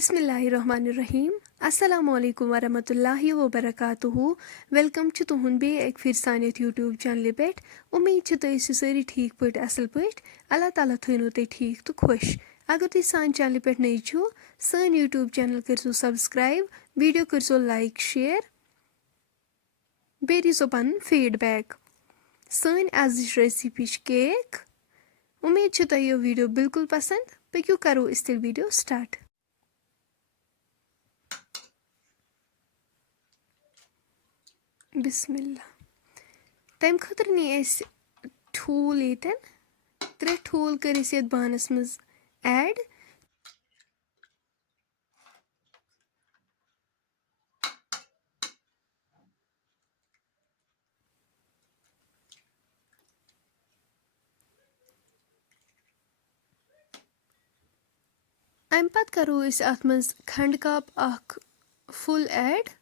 बिस्मिल्लाहिर्रहमानिर्रहीम अस्सलामु अलैकुम वरहमतुल्लाहि वबरकातुहू वेलकम छ तुहुन बे एक फिर सान यूट्यूब चैनल पे उम्मीद छ तुम सारी ठीक पे असल पे अल्लाह ताला थो तुम ठीक तो खुश अगर तुम सान चैनल पे नई छो सान यूट्यूब चैनल करो सब्सक्राइब वीडियो करो लाइक शेयर बे दीजो पन फीडबैक सान आज रेसिपी केक उम्मीद छ तुम ये वीडियो बिल्कुल पसंद पक्यू करो इस तेल वीडियो स्टार्ट बिस्मिल्लाह तम खतर नी ठूल ये 3 ठूल कर ये बानस मज ऐड अम पत करो अत मज खंड कप फुल ऐड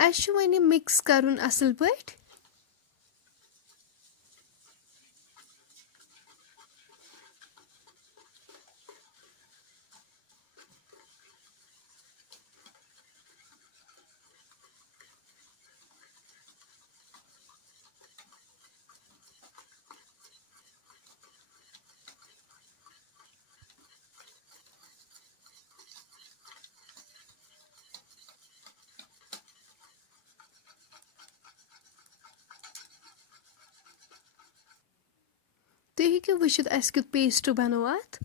अस वन मिक्स कर असल पे तुम हेकु वुचित अस क्युत पेस्ट बनो अत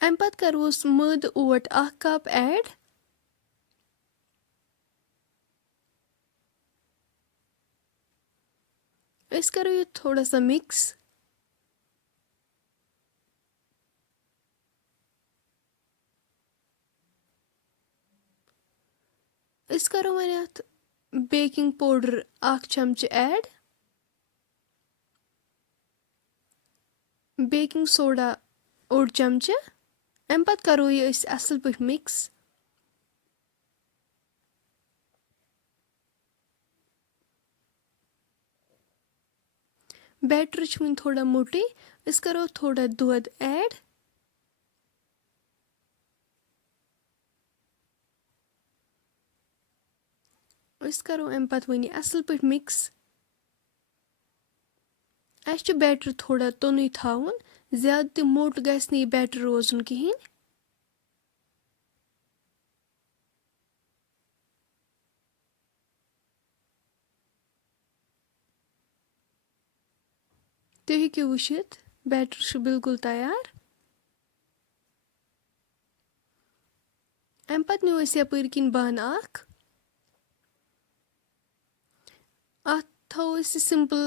अम पत करोस मद ओट 1 कप ऐड अस करो ये थोड़ा सा मिक्स अस करो वन अत बेकिंग पाउडर 1 चमच ऐड बेकिंग सोडा 1 चमच अम पत करो ये असल पे मिक्स बैटर वन थोड़ा मोटे अस करो थोड़ा दूध ऐड अस करो अम पत वन असल पे मिक्स अस बैटर थोड़ा तोन थावन ज्यादा त मोट गस नहीं बैटर रोजन कहें तुम हेकु वुचित बैटर बिल्कुल तैयार अम पत नो यपर किन बान अत थो सिंपल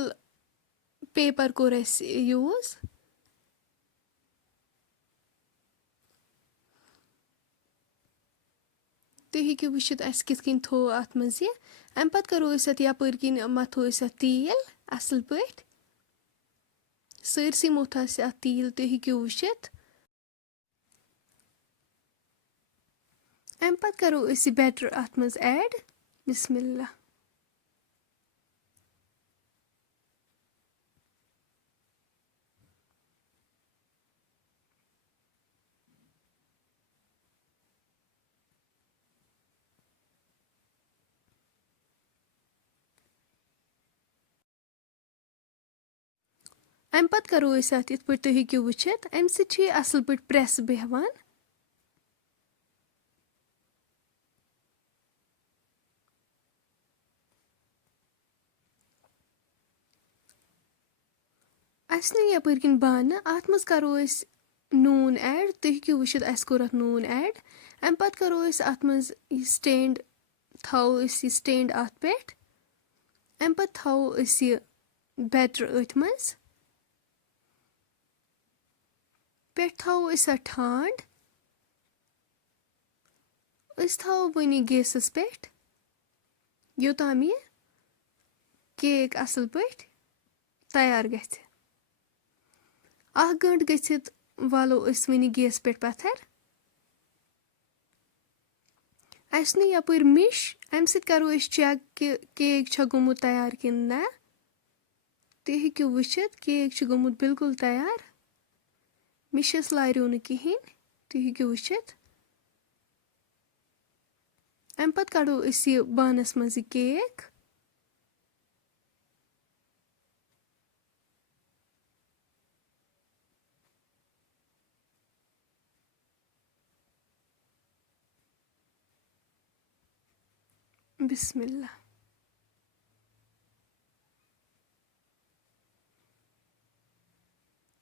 पेपर कोर यूज तुम हेकु वुचित अस कित कन थो अत मज ये अम पत करो अत यपर किन मथो अत तेल असल पे सरसी मोथ अत तेल तुम हेकु वुचित अम पत करो बैटर अत मज ऐड बिस्मिल्लाह अम पत करो अत इत पे तुम हेकु वुचित अम सत असल पे प्रेस बेहवान अस नी यपर किन बान अत मज करो नून ऐड तुम हेकु वुचित अस कोर अत नून ऐड अम पत करो अत मज स्टैंड थो स्टैंड अत पे अम पत थो बैटर अथ मज पे थो ठांड थो वन गैसस पे योताम यह केक असल पे तैयार गछ 1 घंट गच्छित वालो वन गैस पे पत्थर अस नी यपर मिश अम सत करो चेक कि केक छा गोमुत तैयार कि ना तुम हेकु वुचित केक छ गोमुत बिल्कुल तैयार مِشَس لاریو نہٕ کِہیٖنۍ تُہۍ ہیٚکِو وٕچھِتھ. اَمہِ پَتہٕ کَڑو أسۍ یہِ بانَس منٛز یہِ کیک. بِسمِ اللہ.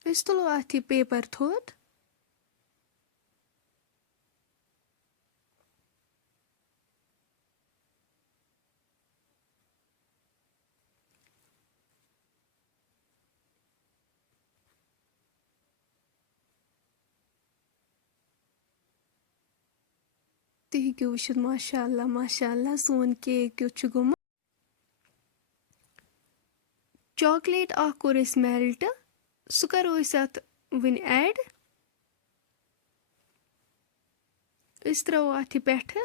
أسۍ تُلو اَتھ یہِ پیپَر تھوٚد. تُہۍ ہیٚکِو وٕچھِتھ ماشاء اللہ ماشاء اللہ سون کیک کیُتھ چھُ گوٚمُت. چاکلیٹ اَکھ کوٚر اَسہِ میلٹ. سُہ کَرو أسۍ اَتھ وٕنۍ ایڈ. أسۍ ترٛاوو اَتھ یہِ پٮ۪ٹھٕ.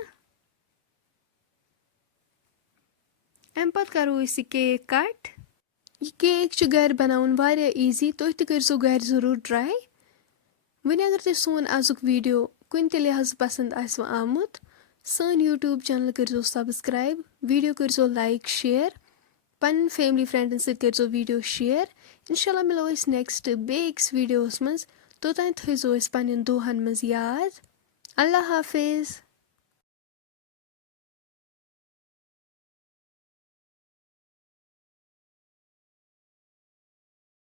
اَمہِ پَتہٕ کَرو أسۍ یہِ کیک کَٹ. یہِ کیک چھُ گَرِ بَناوُن واریاہ ایٖزی. تُہۍ تہِ کٔرۍزیو گَرِ ضٔروٗر ٹرٛاے. وۄنۍ اگر تۄہہِ سون آزُک ویٖڈیو کُنہِ تہِ لحاظہٕ پَسنٛد آسِوٕ آمُت سٲنۍ یوٗٹیوٗب چَنَل کٔرۍزیو سَبسکرایب. ویٖڈیو کٔرۍزیو لایک شِیَر. پنٛنٮ۪ن فیملی فرٛٮ۪نٛڈَن سۭتۍ کٔرۍزیو ویٖڈیو شِیَر. اِنشاء اللہ مِلو أسۍ نٮ۪کسٹ بیٚیہِ أکِس ویٖڈیووَس منٛز. توٚتام تھٲیزیو أسۍ پنٛنٮ۪ن دۄہَن منٛز یاد. اللہ حافِظ.